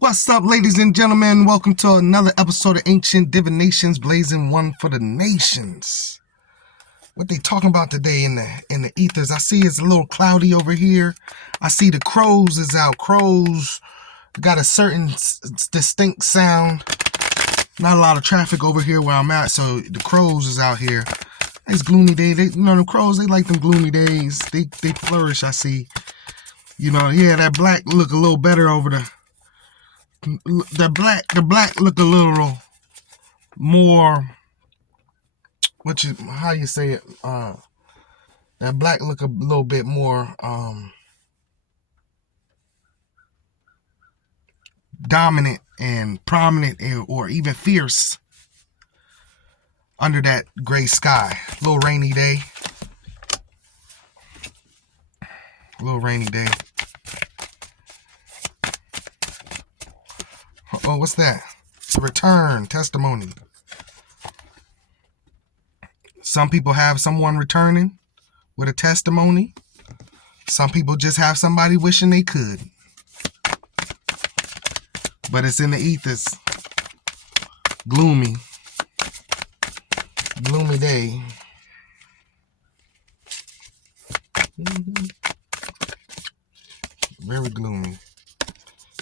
What's up, ladies and gentlemen? Welcome to another episode of Ancient Divinations, blazing one for the nations. What they talking about today in the ethers? I see it's a little cloudy over here. I see the crows is out. Crows got a certain distinct sound. Not a lot of traffic over here where I'm at, so the crows is out here. It's gloomy day. The crows, they like them gloomy days. They flourish. I see. Yeah, that black look a little better over the black look a little more, how you say it, that black look a little bit more dominant and prominent, or even fierce under that gray sky. Little rainy day. Oh, what's that? It's a return testimony. Some people have someone returning with a testimony. Some people just have somebody wishing they could. But it's in the ethers. Gloomy day. Very gloomy.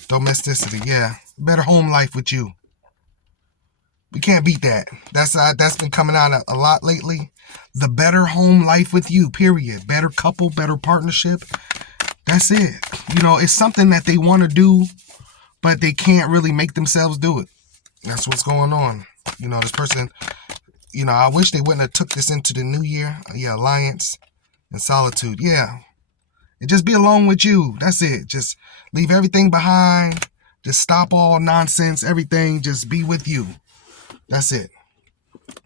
Domesticity, yeah. Better home life with you. We can't beat that. That's been coming out a lot lately. The better home life with you, period. Better couple, better partnership. That's it. It's something that they want to do, but they can't really make themselves do it. That's what's going on. This person, I wish they wouldn't have took this into the new year. Yeah, alliance and solitude. Yeah. It just be alone with you. That's it. Just leave everything behind. Just stop all nonsense, everything. Just be with you. That's it.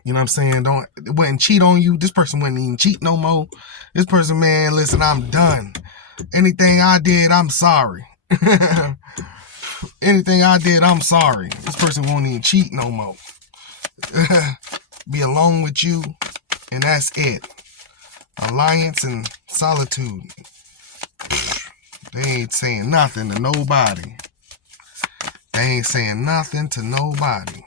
You know what I'm saying? It wouldn't cheat on you. This person wouldn't even cheat no more. This person, man, listen, I'm done. Anything I did, I'm sorry. Anything I did, I'm sorry. This person won't even cheat no more. Be alone with you, and that's it. Alliance and solitude. They ain't saying nothing to nobody. They ain't saying nothing to nobody.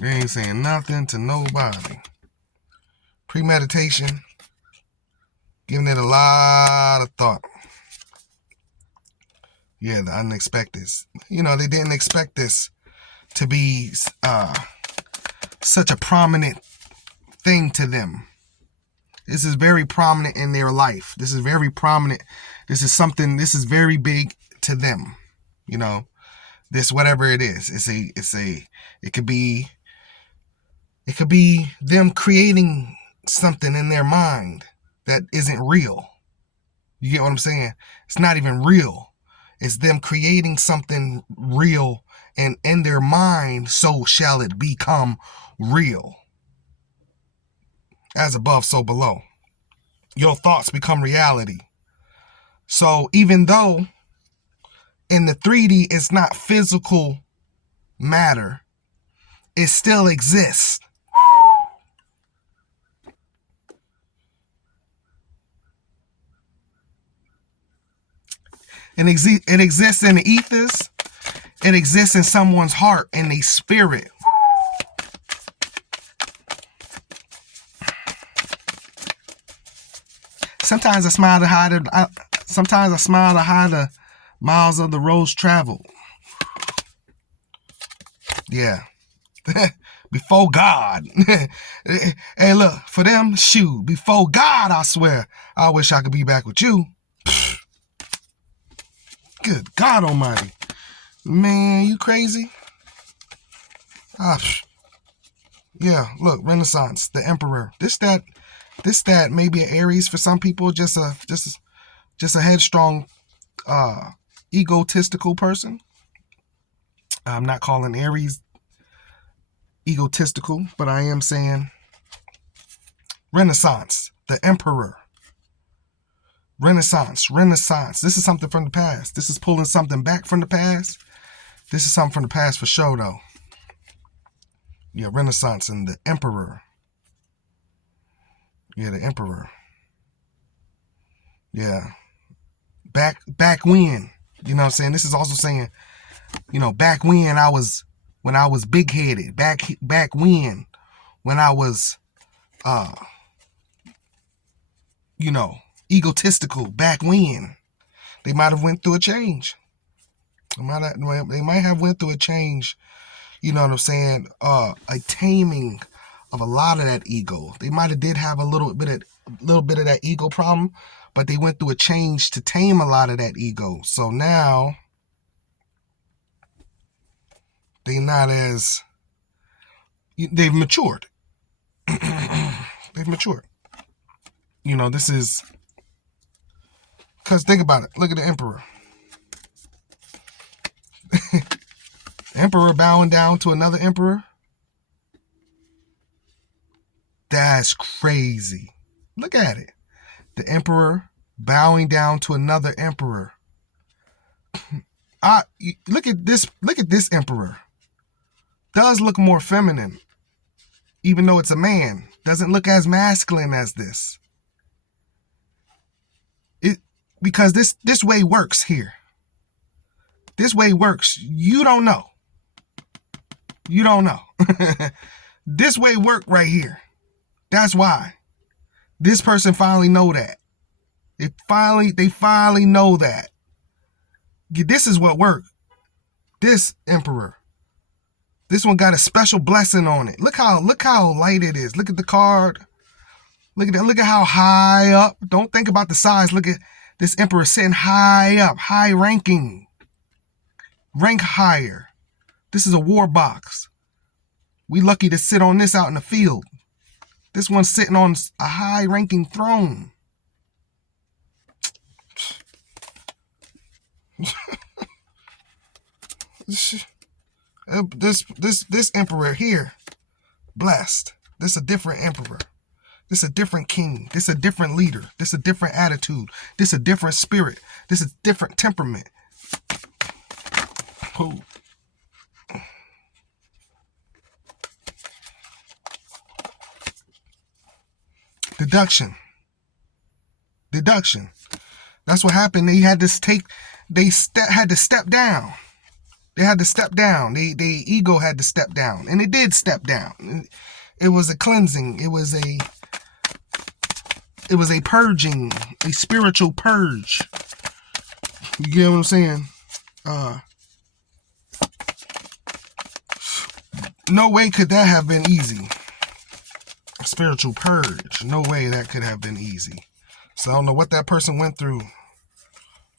They ain't saying nothing to nobody. Premeditation. Giving it a lot of thought. Yeah, the unexpected. They didn't expect this to be such a prominent thing to them. This is very prominent in their life. This is very prominent. This is very big to them. This, whatever it is. It could be them creating something in their mind that isn't real. You get what I'm saying? It's not even real. It's them creating something real, and in their mind, so shall it become real. As above, so below. Your thoughts become reality. So even though in the 3D it's not physical matter, it still exists. And it exists in the ethers. It exists in someone's heart and their spirit. Sometimes I smile to hide the miles of the roads traveled. Yeah. Before God. Hey, look, for them, shoot, before God, I swear, I wish I could be back with you. Good God almighty. Man, you crazy? Yeah, look, Renaissance, the Emperor. This that maybe an Aries for some people, just a headstrong, egotistical person. I'm not calling Aries egotistical, but I am saying Renaissance, the Emperor. Renaissance. This is something from the past. This is pulling something back from the past. This is something from the past for sure, though. Yeah, Renaissance and the Emperor. Yeah, the Emperor. Yeah. Back when. You know what I'm saying? This is also saying, back when I was big headed. Back when I was egotistical. Back when. They might have went through a change. They might have went through a change, you know what I'm saying? A taming of a lot of that ego. They might have did have a little bit of that ego problem, but they went through a change to tame a lot of that ego. So now they've matured. They've matured. This is because think about it. Look at the emperor. Emperor bowing down to another emperor. That's crazy. Look at it. The emperor bowing down to another emperor. Look at this emperor. Does look more feminine, even though it's a man. Doesn't look as masculine as this. Because this way works here. This way works. You don't know. This way work right here. That's why. This person finally know that. They finally know that. This is what worked. This emperor. This one got a special blessing on it. Look how light it is. Look at the card. Look at that. Look at how high up. Don't think about the size. Look at this emperor sitting high up, high ranking. Rank higher. This is a war box. We lucky to sit on this out in the field. This one's sitting on a high-ranking throne. This emperor here, blessed. This a different emperor. This a different king. This a different leader. This a different attitude. This a different spirit. This is different temperament. Oh. Deduction. That's what happened. They had to step down. They had to step down. They ego had to step down, and it did step down. It was a cleansing. It was a purging, a spiritual purge. You get what I'm saying? No way could that have been easy. A spiritual purge. No way that could have been easy. So I don't know what that person went through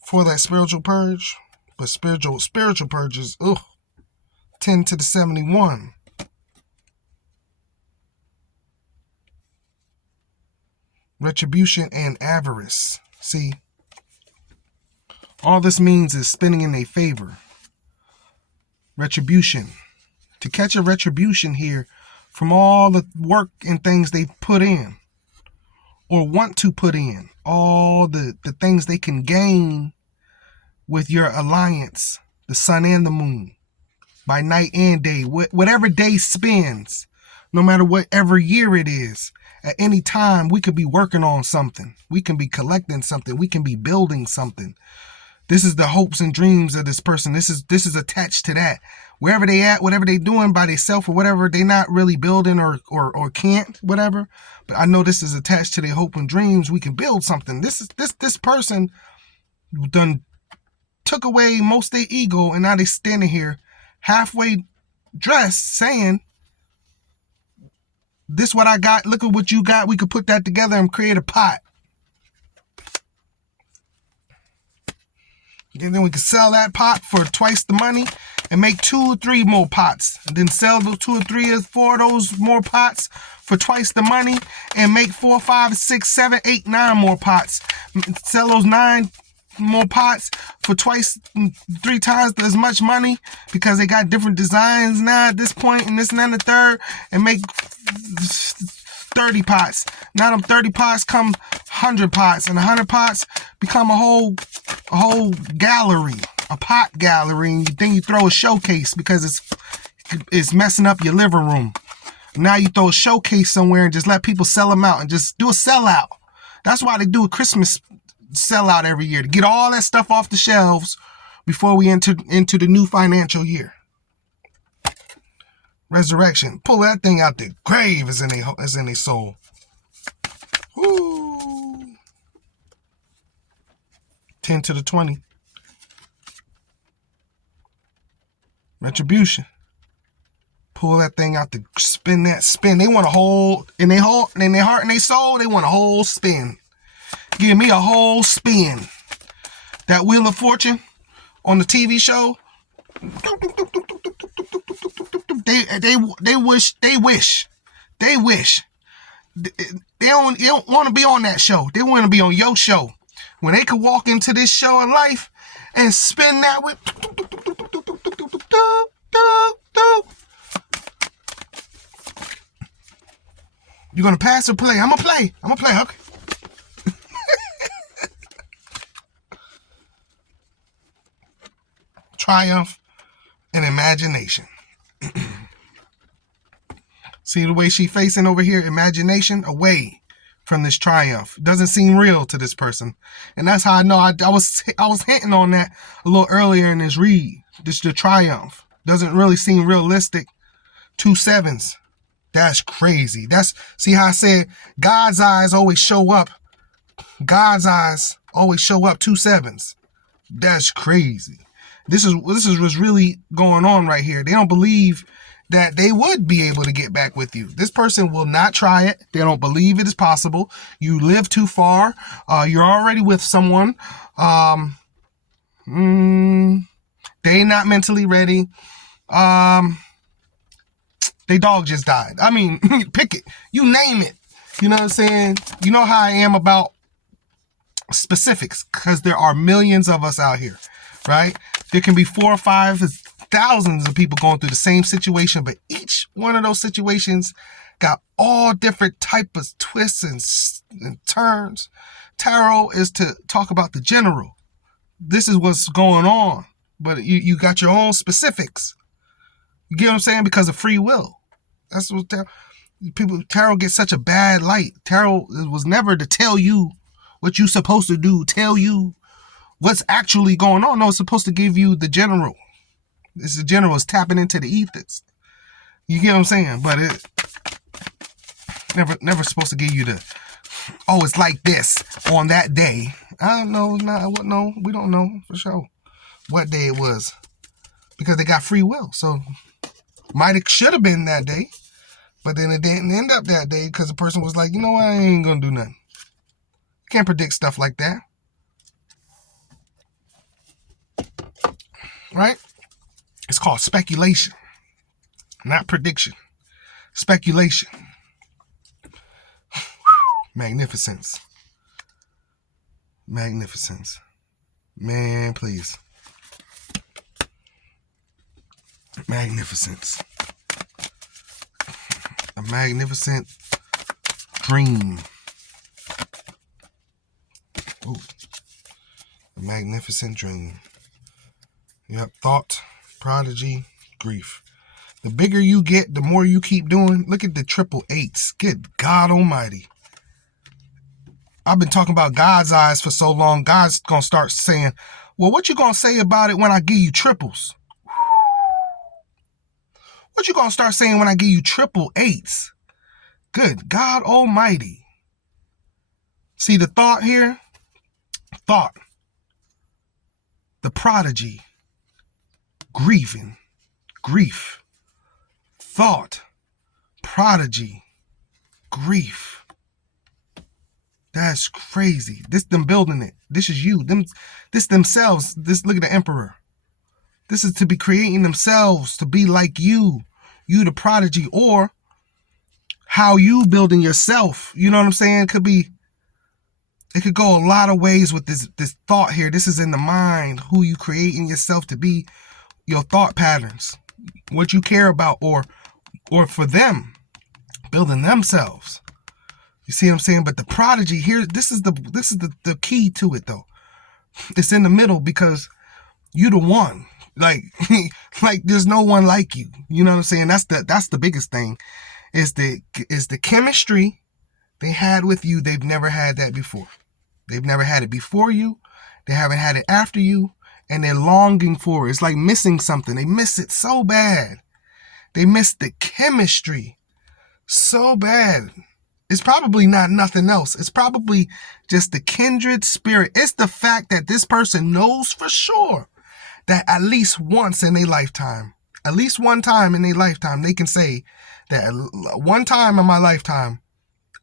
for that spiritual purge, but spiritual purges, 10 to the 71. Retribution and avarice. See, all this means is spinning in their favor. Retribution. To catch a retribution here from all the work and things they've put in or want to put in, all the things they can gain with your alliance, the sun and the moon, by night and day, whatever day spins, no matter whatever year it is, at any time we could be working on something. We can be collecting something. We can be building something. This is the hopes and dreams of this person. This is attached to that. Wherever they at, whatever they doing by themselves or whatever, they not really building or can't, whatever. But I know this is attached to their hope and dreams. We can build something. This person done took away most of their ego, and now they standing here halfway dressed saying, this what I got, look at what you got. We could put that together and create a pot. And then we could sell that pot for twice the money and make 2 or 3 more pots. And then sell those 2 or 3 or 4 of those more pots for twice the money and make 4, 5, 6, 7, 8, 9 more pots. Sell those 9 more pots for twice, 3 times as much money because they got different designs now at this point and this and that and the third, and make 30 pots. Now them 30 pots come 100 pots, and 100 pots become a whole gallery, a pot gallery, and then you throw a showcase because it's messing up your living room. Now you throw a showcase somewhere and just let people sell them out and just do a sellout. That's why they do a Christmas sell out every year to get all that stuff off the shelves before we enter into the new financial year. Resurrection. Pull that thing out the grave as in a soul. Woo. 10 to the 20. Retribution. Pull that thing out the spin. They want a whole in their heart and their soul. They want a whole spin. Give me a whole spin. That Wheel of Fortune on the TV show. They wish. They don't want to be on that show. They want to be on your show. When they could walk into this show of life and spin that with. You gonna pass or play? I'm gonna play. Okay. Triumph and imagination. See the way she facing over here? Imagination away from this triumph. Doesn't seem real to this person. And that's how I know I was hinting on that a little earlier in this read. The triumph. Doesn't really seem realistic. 2 sevens. That's crazy. See how I said God's eyes always show up. God's eyes always show up 2 sevens. That's crazy. This is what's really going on right here. They don't believe that they would be able to get back with you. This person will not try it. They don't believe it is possible. You live too far. You're already with someone. They not mentally ready. They dog just died. I mean, pick it. You name it. You know what I'm saying? You know how I am about specifics because there are millions of us out here, right? There can be 4 or 5, thousands of people going through the same situation, but each one of those situations got all different type of twists and turns. Tarot is to talk about the general. This is what's going on, but you got your own specifics. You get what I'm saying? Because of free will. That's what tarot gets such a bad light. Tarot was never to tell you what you're supposed to do, tell you what's actually going on. No, it's supposed to give you the general. It's the general. It's tapping into the ethers. You get what I'm saying? But it never supposed to give you the, oh, it's like this on that day. I don't know. No, we don't know for sure what day it was because they got free will. So should have been that day, but then it didn't end up that day because the person was like, you know what, I ain't gonna do nothing. Can't predict stuff like that, right? It's called speculation, not prediction. Speculation. Magnificence. Man, please. Magnificence. A magnificent dream. Ooh. A magnificent dream. Yep. Thought, prodigy, grief. The bigger you get, the more you keep doing. Look at the 888s. Good God Almighty. I've been talking about God's eyes for so long. God's going to start saying, well, what you going to say about it when I give you triples? What you going to start saying when I give you 888s? Good God Almighty. See the thought here? Thought. The prodigy. Grieving. Grief. Thought. Prodigy. Grief. That's crazy. This them building it. This is you. This themselves. Look at the emperor. This is to be creating themselves to be like you. You the prodigy, or how you building yourself. You know what I'm saying? It could go a lot of ways with this thought here. This is in the mind, who you creating yourself to be, your thought patterns, what you care about, or for them, building themselves. You see what I'm saying? But the prodigy here, this is the key to it though. It's in the middle because you the one. Like there's no one like you. You know what I'm saying? That's the biggest thing. Is the chemistry they had with you. They've never had that before. They've never had it before you. They haven't had it after you. And they're longing for it. It's like missing something. They miss it so bad. They miss the chemistry so bad. It's probably not nothing else. It's probably just the kindred spirit. It's the fact that this person knows for sure that at least once in their lifetime, at least one time in their lifetime, they can say that one time in my lifetime,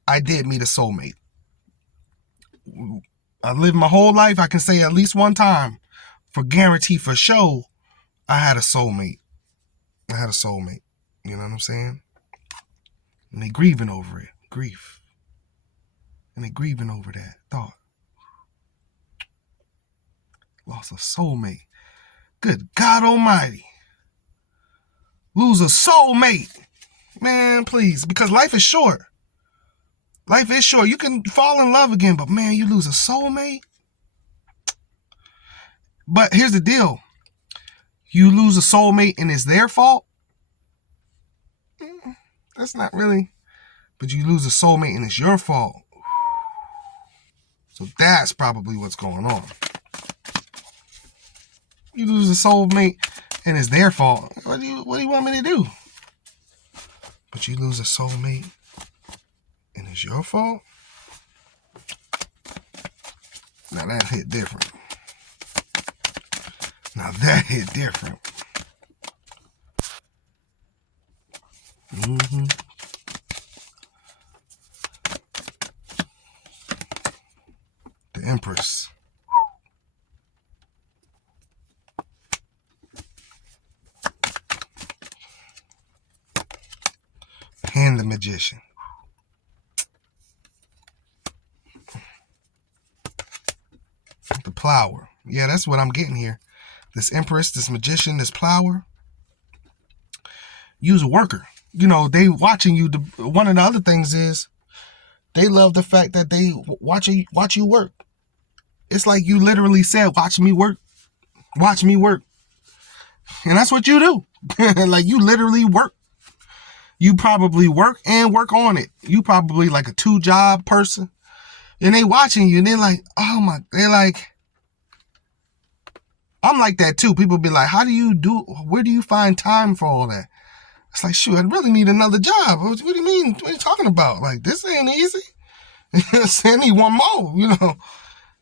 I did meet a soulmate. I lived my whole life. I can say at least one time, for guarantee, for sure, I had a soulmate. I had a soulmate. You know what I'm saying? And they grieving over it. Grief. And they grieving over that thought. Lost a soulmate. Good God Almighty. Lose a soulmate. Man, please. Because life is short. Life is short. You can fall in love again, but man, you lose a soulmate. But here's the deal. You lose a soulmate and it's their fault. That's not really. But you lose a soulmate and it's your fault. So that's probably what's going on. You lose a soulmate and it's their fault. What do you want me to do? But you lose a soulmate and it's your fault? Now that hit different. Now that hit different. Mm-hmm. The Empress. And the Magician. The Plower. Yeah, that's what I'm getting here. This Empress, this Magician, this Plower. You's a worker. You know, they watching you. One of the other things is they love the fact that they watch you work. It's like you literally said, watch me work. Watch me work. And that's what you do. Like you literally work. You probably work and work on it. You probably like a 2-job person. And they watching you and they're like, oh my, they're like, I'm like that too. People be like, where do you find time for all that? It's like, shoot, I really need another job. What do you mean? What are you talking about? Like, this ain't easy. I need one more, you know.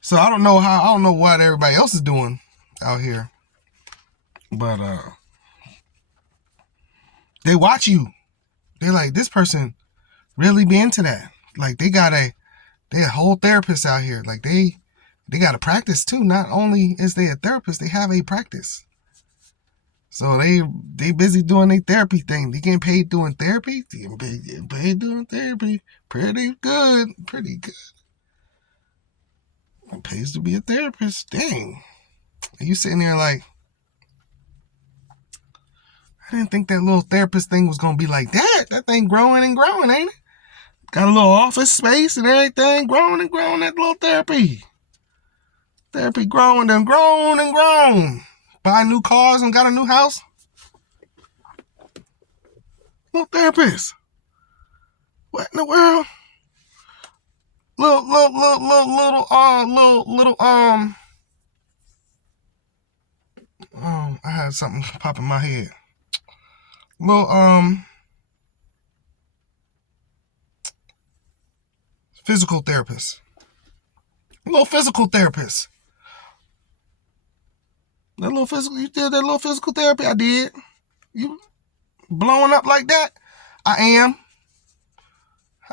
So I don't know what everybody else is doing out here. But they watch you. They're like, this person really be into that. Like they a whole therapist out here. Like they got a practice too. Not only is they a therapist, they have a practice. So they busy doing their therapy thing. They getting paid doing therapy. They getting paid doing therapy. Pretty good. Pretty good. It pays to be a therapist. Dang. And you sitting there like, I didn't think that little therapist thing was going to be like that. That thing growing and growing, ain't it? Got a little office space and everything. Growing and growing, that little therapy. Therapy growing and grown and grown. Buy new cars and got a new house. Little therapist. What in the world? I had something pop in my head. Physical therapist. Little physical therapist. You did that little physical therapy? I did. You blowing up like that? I am.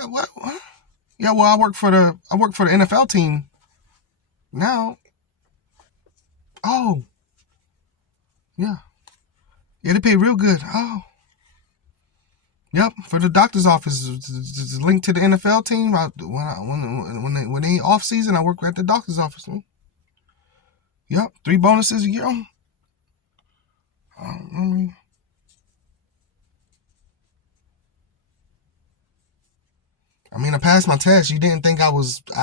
What? Yeah, well, I work for the NFL team now. Oh. Yeah. Yeah, they pay real good. Oh. Yep, for the doctor's office. It's linked to the NFL team. When they off season, I work at the doctor's office. Yep, 3 bonuses a year. I mean, I passed my test. You didn't think I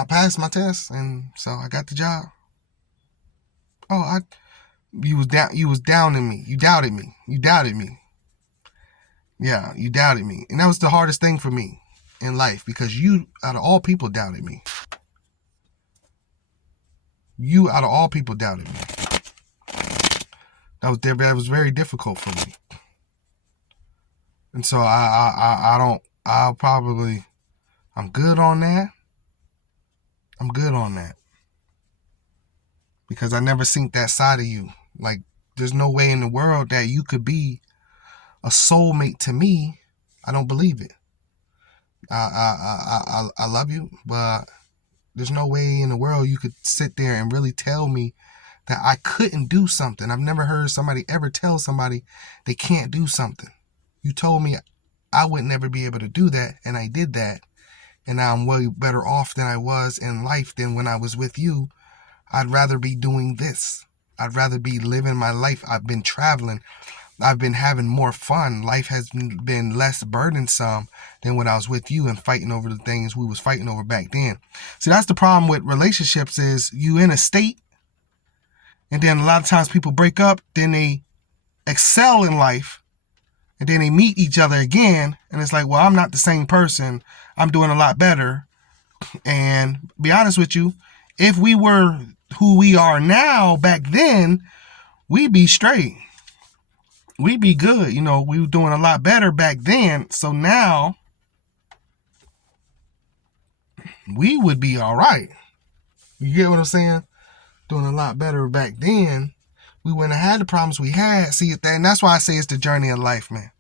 passed my test, and so I got the job. Oh, you was downing me. You doubted me. Yeah, you doubted me. And that was the hardest thing for me in life because you, out of all people, doubted me. You, out of all people, doubted me. That was very difficult for me. And so I'm good on that. I'm good on that. Because I never seen that side of you. Like, there's no way in the world that you could be a soulmate to me. I don't believe it. I love you, but there's no way in the world you could sit there and really tell me that I couldn't do something. I've never heard somebody ever tell somebody they can't do something. You told me I would never be able to do that, and I did that. And now I'm way better off than I was in life than when I was with you. I'd rather be doing this. I'd rather be living my life. I've been traveling. I've been having more fun. Life has been less burdensome than when I was with you and fighting over the things we was fighting over back then. See, that's the problem with relationships is you in a state, and then a lot of times people break up, then they excel in life, and then they meet each other again, and it's like, well, I'm not the same person. I'm doing a lot better. And be honest with you, if we were who we are now back then, we'd be straight. We'd be good. You know, we were doing a lot better back then. So now we would be all right. You get what I'm saying? Doing a lot better back then. We wouldn't have had the problems we had. See, and that's why I say it's the journey of life, man.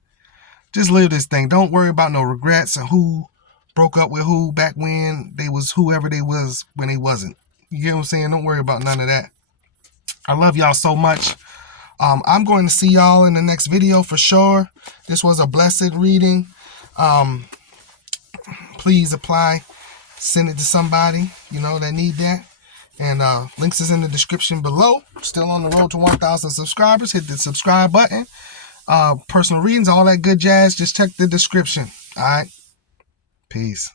Just live this thing. Don't worry about no regrets and who broke up with who back when they was whoever they was when they wasn't. You get what I'm saying? Don't worry about none of that. I love y'all so much. I'm going to see y'all in the next video for sure. This was a blessed reading. Please apply. Send it to somebody, you know, that need that. And links is in the description below. Still on the road to 1,000 subscribers. Hit the subscribe button. Personal readings, all that good jazz. Just check the description. All right. Peace.